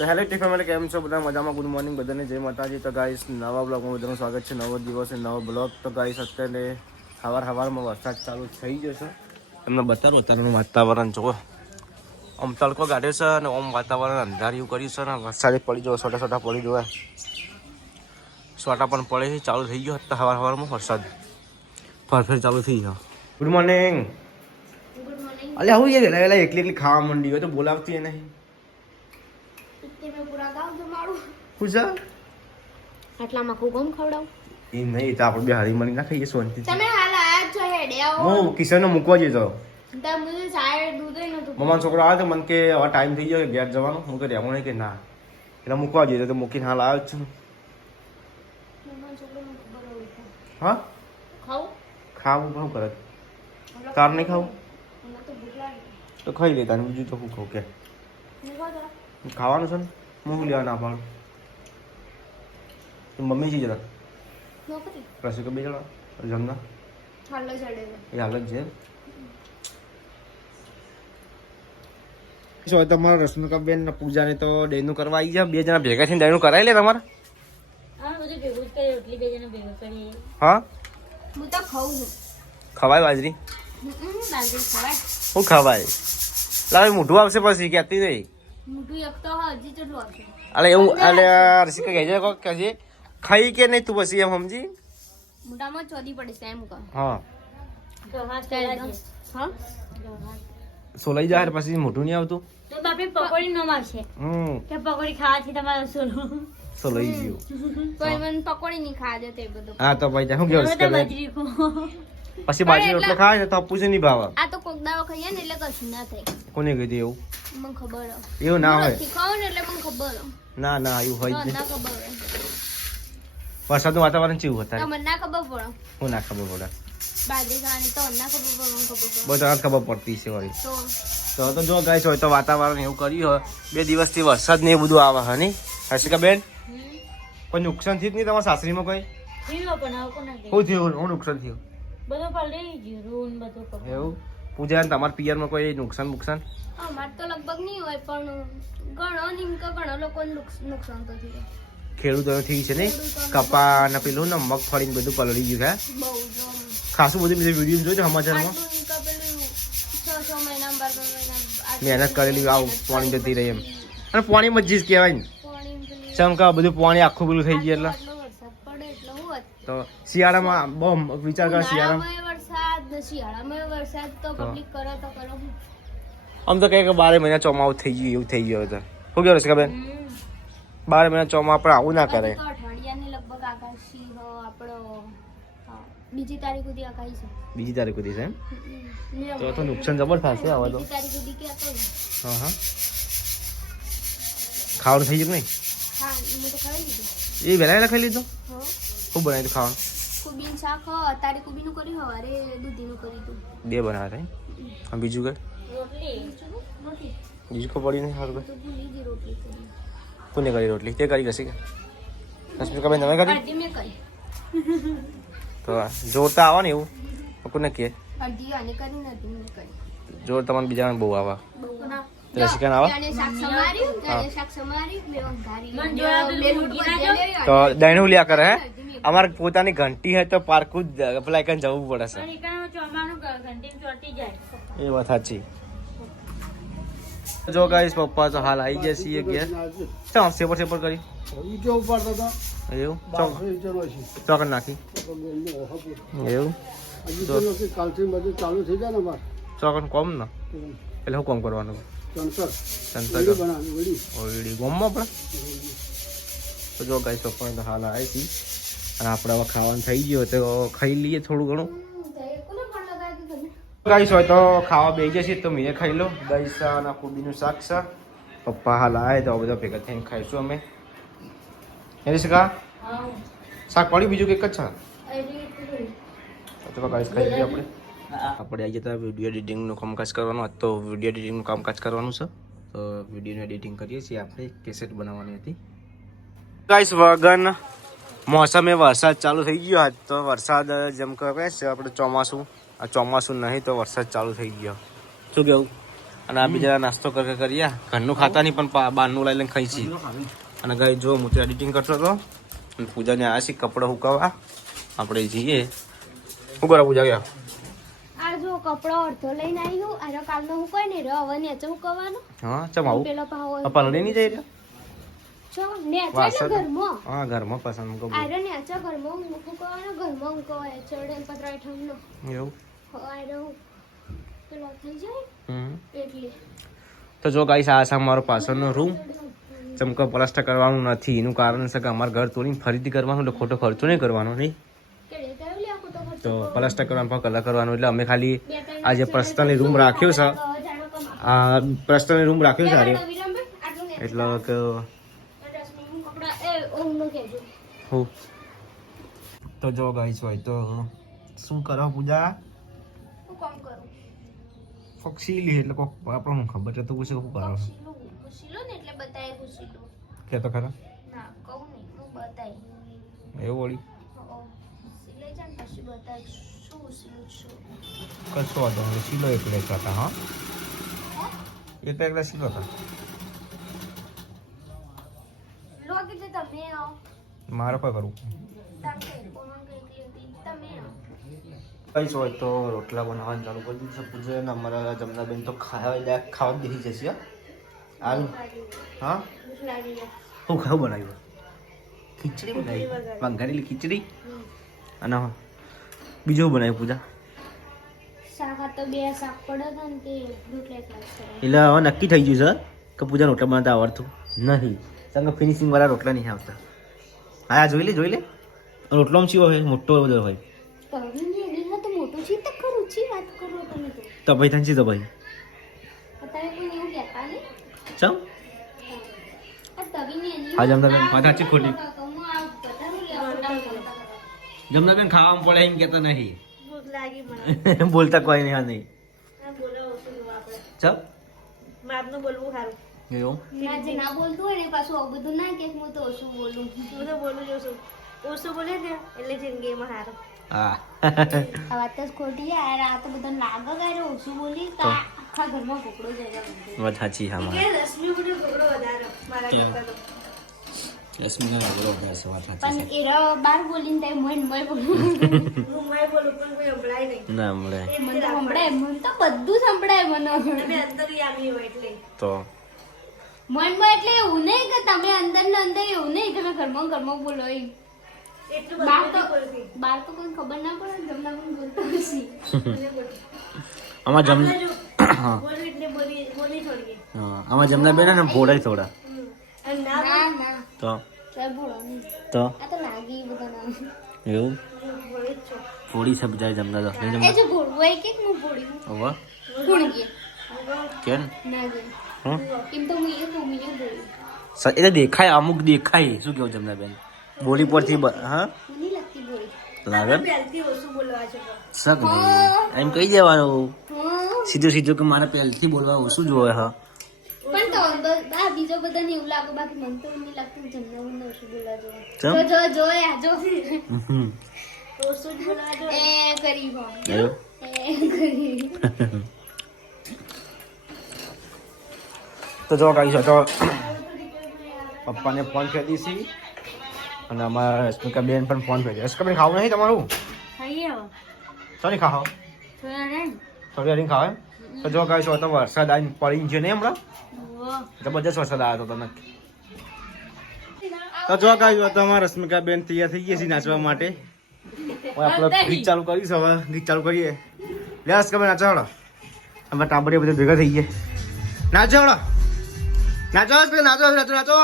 તો hello tiffin કેમ છો બધા મજામાં? ગુડ મોર્નિંગ બધાને, જય માતાજી. તો ગાઈસ નવા બ્લોગમાં બધાનું સ્વાગત છે. નવો દિવસ નવો બ્લોગ. તો ગાઈસ અત્યારે સવારમાં વરસાદ ચાલુ થઈ ગયો છે. તમને બતાવો અત્યારનું વાતાવરણ જુઓ. આમ તડકો કાઢ્યો છે અને આમ વાતાવરણ અંધારિયું કર્યું છે ને વરસાદ પડી ગયો, છોટા પડી જોવા છોટા પણ પડે છે. ચાલુ થઈ ગયો હતા સવારમાં વરસાદ ફરફેર ચાલુ થઈ ગયો. Good morning. અલ્યા હું એ વેલા એકલી ખાવા માંડી હોય તો બોલાવતી એ નહીં. આટલામાં કોમ ખવડાવ એ નહીં તો આપણે બે હળી મળી ના ખાઈએ સોનથી. તમે હાલ આયા છો હેડે આવો હું કિશનને મૂકવા જતો. તો મુજે સાયર દૂધ નતું. મમ્માનો છોકરો આવે તો મને કે હવે ટાઈમ થઈ ગયો ઘેર જવાનો. હું કે રહેવું નહીં કે ના, એટલે મૂકવા જતો તો મૂકીને હાલ આવ્યો જ છું. મમ્મા છોકરો નું ખબર હોય. હા ખાવું શું કરે તાર નહીં ખાવું મને તો ભૂખ લાગી. તો ખાઈ લેતા બીજું તો શું ખાવું કે ખાવાનું છે ને હું લેવા ના પાડું. મમ્મી જી જરા નોકરી રસી કે બે જણા જમના હાલ ચડે એ હાલત છે. શું તમારા રસનુકાબેન પૂજાને તો ડેનું કરવા આવી જાય. બે જણા ભેગા થઈને ડેનું કરાવી લે તમારે. હા બધું ભેગું જ કરી રોટલી બે જણા ભેગું કરીએ. હા હું તો ખાઉં છું. ખવાય બાજરી બાજરી ખવાય. શું ખવાય? લાવે મોઢું આવશે પછી કહેતી નહીં. મોટું એક તો હજી કેટલું આવશે. અલે એવું અલે રસિકા કહેજે કોક કહેજે ખાઈ કે નહીં તું પછી એમ સમજી. મોટામાં ચોદી પડે છે એમ કહો. હા હા સોલાઈ જાય પછી મોઢું નહીં આવતું. તો બાપે પકોડી નો મારશે કે પકોડી ખાવાથી તમારો સોલો સોલાઈ ગયું. કોઈ મને પકોડી નહીં ખાવા દે તે બધું. હા તો ભાઈ શું કેવું છે બાજરી ખો. પછી બાજરી રોટલો ખાય ને તો અપ્પુ છે નહીં ભાવે. આ તો કોક દાવો ખાઈએ ને એટલે કશું ના થાય. કોને કીધું એવું? મને ખબર હે. એવું ના હોય. ખાવ ને એટલે મને ખબર હે. ના ના એવું હોય જ ના નહીં. ખબર હે. વરસાદનું વાતાવરણ કેવું હતા? તમને ના ખબર પડે. હું ના ખબર પડે. બાજરી ખાવાની તો ના ખબર પડે મને ખબર પડે. બધું ખબર પડતી છે વળી. તો જો ગાઈસ હોય તો વાતાવરણ એવું કર્યું હોય 2 દિવસથી વરસાદ ને એ બધું આવે હે નહીં હર્ષિકા બેન? કોઈ નુકસાન થયું જ નહીં તમારા સાસરીમાં કોઈ? જીવો પણ આવ કોના કે શું થયું? હું નુકસાન થયું બધો પલળી ગયું રૂન બધું પકડ. એવું? પૂજા તમારા પિયરમાં કોઈ નુકસાન? અમાર તો લગભગ નહીં હોય પણ ઘણો ઘણો લોકોને નુકસાન તો થયું. ખેડૂતોને થઈ છે નહીં? કપા ને પેલું ને મગફળી ને બધું પલળી ગયું હે બહુ ખાસું બધું બીજું વિડીયો જોજો સમાચારમાં. 6 મહિના 12 મહિના મહેનત કરેલી આવું પાણી જતી રહી એમ. અને પાણીમાં જીસ કહેવાય ને ચમકા બધું પાણી આખું પેલું થઈ ગયું એટલે વરસાદ પડે એટલે હું તો શિયાળામાં બહુ વિચાર કર. શિયાળામાં વરસાદ તો પબ્લિક કરે તો કરો. આમ તો કહે કે 12 મહિના ચોમાવું થઈ ગયું એવું થઈ ગયું હતું. શું કહેવું છે બેન? 12 મહિના ચોમા આપણે આવું ના કરે. અઠવાડિયાની લગભગ આગાહી આપણો બીજી તારીખ સુધી આગાહી છે. બીજી તારીખ સુધી છે એમ? તો નુકસાન જબર થશે હવે તો. બીજી તારીખ સુધી કહેતો ને. હા ખાવાનું થઈ ગયું નહીં? હા મેં તો ખાઈ લીધું. એ વહેલા ખાઈ લીધું? હા શું બનાવ્યું ખાવાનું? કુબીનું શાક તારી કુબીનું કર્યું સવારે દૂધીનું કર્યું હતું. 2 બનાવ્યા હતા. બીજું કઈ? રોટલી બીજું ખબર પડી નહીં સારું તો ભૂલી ગઈ રોટલી કરી. કોને કરી રોટલી? તે કરી કશી કે રશ્મિકા બેન તમે કરી? અડધી મેં કરી. તો જોરતા આવો ને એવું કોને કે અડધી આને કરી નથી મેં કરી. જોર તમારે બીજા બહુ આવા બહુ ના રસિકા આવા જાણે શાક સમારી મેં વંઘારી તો દૈણું લ્યા કરે હે. અમારે પોતાની ઘંટી હોય તો પારકું જ પેલા એકન જવું પડે છે. એ વાત સાચી. જો ગાઈસ પપ્પા તો હાલ આવી જશે એ ઘેર. ચાલ સેપર કરી એવું ચોકન નાખી એવું ચોકન કોમ ને એટલે શું કોમ કરવાનું? ગોમમાં આપણે તો જો ગાઈસ પપ્પા તો હાલ આવી હતી અને આપણે હવે ખાવાનું થઈ ગયું તો ખાઈ લઈએ થોડું ઘણું. ગાઈસ હોય તો ખાવા બેસી જશે તો મેં ખાઈ લો. ગાઈસ અને કોબીનું શાક છે. પપ્પા હાલ આવે તો બધા ભેગા થઈને ખાઈશું અમે. રસિકા શાક પડ્યું બીજું કંઈક જ છે? તો ગાઈસ ખાઈ લઈએ આપણે આવી જતા વિડીયો એડિટિંગનું કામકાજ કરવાનું. આજ તો વિડીયો એડિટિંગનું કામકાજ કરવાનું છે તો વિડીયોનું એડિટિંગ કરીએ છીએ આપણે. કેસેટ બનાવવાની હતી. ગાઈસ વગન મોસમે વરસાદ ચાલુ થઈ ગયો. આજ તો વરસાદ જેમ કહે છે આપણે ચોમાસું. આ ચોમાસું નહીં તો વરસાદ ચાલુ થઈ ગયો. શું કેવું? અને આ બીજા નાસ્તો કરીએ ઘરનું ખાતા નહીં પણ બહારનું લઈ લઈને ખાઈ છીએ. અને ગાઈ જો હું તો એડિટિંગ કરતો હતો અને પૂજાને આવ્યા છીએ કપડાં સુકાવવા. આપણે જઈએ. શું કરો પૂજા ગયા? આ જો કપડો અડધો લઈને આવ્યું આ કાલનો હું કોઈ નહીં રહ્યો હવે નેચે હું કરવાનું હા ચમ આવું પેલો પાવો પલળી નહીં જઈ રહ્યા? છો નેચે ઘરમાં હા ઘરમાં પસંદ મૂકો આરે નેચે ઘરમાં મૂકું કરવાનો ઘરમાં હું કહે ચડે પતરાય ઠંડો એવું. આરે પેલો થઈ જાય એટલે તો જો ગાઈસ આ છે અમારો પાછળનો રૂમ. ચમકો પ્લાસ્ટર કરવાનું નથી એનું કારણ છે કે અમારું ઘર તોડીને ફરીથી કરવાનું એટલે ખોટો ખર્ચો નહીં કરવાનો નહીં. તો પ્લાસ્ટર કરવાનું પણ કલર કરવાનું એટલે અમે ખાલી આ જે પર્સનલી રૂમ રાખ્યો છે આ પર્સનલી રૂમ રાખ્યો છે અરે એટલે કે હું તો જો ગાઈસ હોય તો શું કરો પૂજા ફોક્સી લી એટલે કોક આપણને ખબર છે તો પૂછે શું કરો કે તો ખરા એવું વળી કશો હતો સિલો એકલે હતા. હા એ તો એકલા સિલો હતા. મારે કોઈ કરવું કઈ હોય તો રોટલા બનાવવાનું ચાલુ કરી દીધું છે પૂજે ને અમારા જમનાબેન તો ખાવા જ બેસી જશે. હાલ હા હું ખાવું બનાવ્યું? ખીચડી બનાવી વઘારેલી ખીચડી અને બીજું બનાવ્યું પૂજા એટલે હવે નક્કી થઈ ગયું છે કે પૂજા રોટલા બનાવતા આવડતું નહીં. સંગ ફિનિશિંગ વાળા રોટલા નહીં આવતા. હા જોઈ લે રોટલો ચીવો હોય મોટો બધો હોય તો ભાઈ થાય તો ભાઈ ચમ હા જમનાબેન સાચી ખોટી જમનાબેન ખાવામાં પડે એમ કેતા નહીં બોલતા કોઈ નહીં. હા નહીં ચમ બોલવું સારું એવું ના બોલતું હોય ને પાછું આવું બધું ના કે હું તો ઓછું બોલું હું તો બોલું જ ઓછું બોલે ને એટલે જિંદગીમાં સારું. હા આ વાત જ ખોટી યાર આ તો બધા લાગે ગાય ઓછું બોલી તો આખા ઘરમાં કોકડો જાય વાત સાચી. હા કે રશ્મિ બધો ઘોડો વધારે મારા કરતા તો પણ એરા બાર બોલીને તે મન મય બોલું હું માય બોલું પણ કોઈ સંભળાય નહીં. ના મળે મને તો સંભળાય મને તો બધું સંભળાય મને અમે અંતર્યામી હોય એટલે તો મનમાં એટલે એવું નહીં કે તમે અંદર ને અંદર એવું નહીં કે તમે ઘરમાં બોલો એમ એટલું બાર બધું તો નથી બોલતી. બાર તો કોઈ ખબર ના પડે ને જમના પણ બોલતા હશે આમાં જમ આપણે જો બોલું એટલે બોલી થોડી. આમાં જમના બેન ને ભોળાય થોડા અને ના ના ના તો ચાલ બોલો નહીં તો આ તો લાગી બધા નામ એવું બોલી જ છો. થોડી સબજાય જમના તો નહીં એ જમના જો ભોળવું હોય કે હું ભોળી હવે કોણ કે કેમ ના કે હું એમ તો હું એ બોલી એટલે દેખાય અમુક દેખાય શું કેવું જમના બેન બોલી પરથી હા નહીં લગતી બોલી લાગે પહેલથી ઓછું બોલવા છે સક નહીં એમ કહી દેવાનું હા સીધું કે મારે પહેલથી બોલવા ઓછું જોવે હા પણ તો આ બીજો બધાને એવું લાગે બાકી મને તો નહીં લાગતું જમના મને ઓછું બોલવા ચમ? જો આ જો ઓછું જ બોલવા જો. એ કરી હો એવું એ કરી તો જો કઈ છે તો પપ્પાને ફોન કરી દઈશી અને અમારા રશ્મિકા બેન પણ ફોન કરી રશ્મિકા બેન ખાવું નહીં તમારું ખાઈએ હવે. સોરી ખાઓ થોડા રે થોડી હરી ખાવે તો જો કઈ છો તો વરસાદ આવીને પડી ગયો નહીં હમણાં ઓહ. જબરજસ્ત વરસાદ આવ્યો હતો તમે તો જો કઈ તો અમારા રશ્મિકા બેન તૈયાર થઈ ગયા છે નાચવા માટે હવે આપણે ગીત ચાલુ કરીશું હવે ગીત ચાલુ કરીએ લે રશ્મિકા બેન નાચો હળો અમે ટાબરિયા બધા ભેગા થઈ ગયા નાચો હળો નાચો રશ્મિકા નાચો નાચો નાચો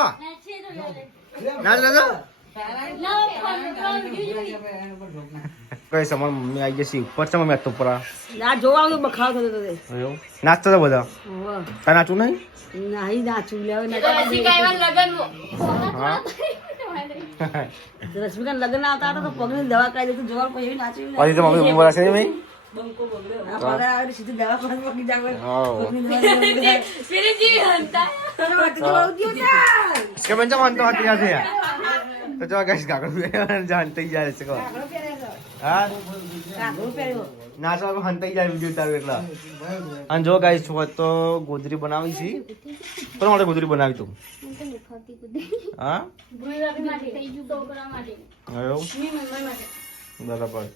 નાચ નાચો કઈ સમય મમ્મી આવી જશે ઉપર છે મમ્મી તો ઉપર ના જોવા તો બખાવ થતો હતો તે. એવું નાચતો તો બધા ઓહ. તાર નાચું નહીં નહીં નાચું લેવા હા રશ્મિકા લગ્ન આવતા હતા તો પગની દવા કરાવી દીધું જોવા પછી એવી નાચી પછી તો મમ્મી ઉભા રાખે નહીં આ પગાર આવે એટલે સીધી દવા કરાવી પગની જાવ હા પગની દવા તને વાટી દેવા ઉઠ્યો ચાલ. કે બેન તો માનતો હતી યાર છે તો જો ગાઈસ કાકડ જાન થઈ જાય છે કો કાકડો પહેર્યો હતો. હા કાકડો પહેર્યો. નાચવા હંતાઈ જાય વિડીયો ઉતાર્યો એટલે અને જો ગાઈસ છો તો ગોદરી બનાવી છે કોણ માટે ગોદરી બનાવી તું હું તો નથી ખાતી કુદી હા માટે થઈ ગયું છોકરા માટે આવ્યો ની મમ્મી માટે બરાબર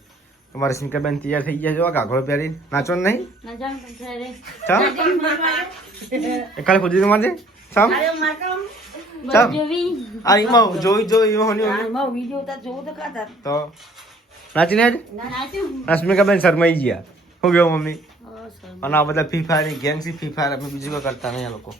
તમારે સિંકાબેન તૈયાર થઈ ગયા જો ઘાઘરો પહેરી નાચો નહીં ના જાણ પણ છે રે ચમ એ ખાલી ખુદી મારજે ચમ અરે મારકામ ચમ જોવી આ ઈમાં જોઈ હોની આમાં વિડિયો તો જોઉં તો ખાતા તો નાચીને આજ નાચ્યું રશ્મિકાબેન શરમાઈ ગયા શું ગયો મમ્મી સર અને આ બધા ફ્રી ફાયર ની ગેંગ છે ફ્રી ફાયર અમે બીજું કોઈ કરતા નહીં આ લોકો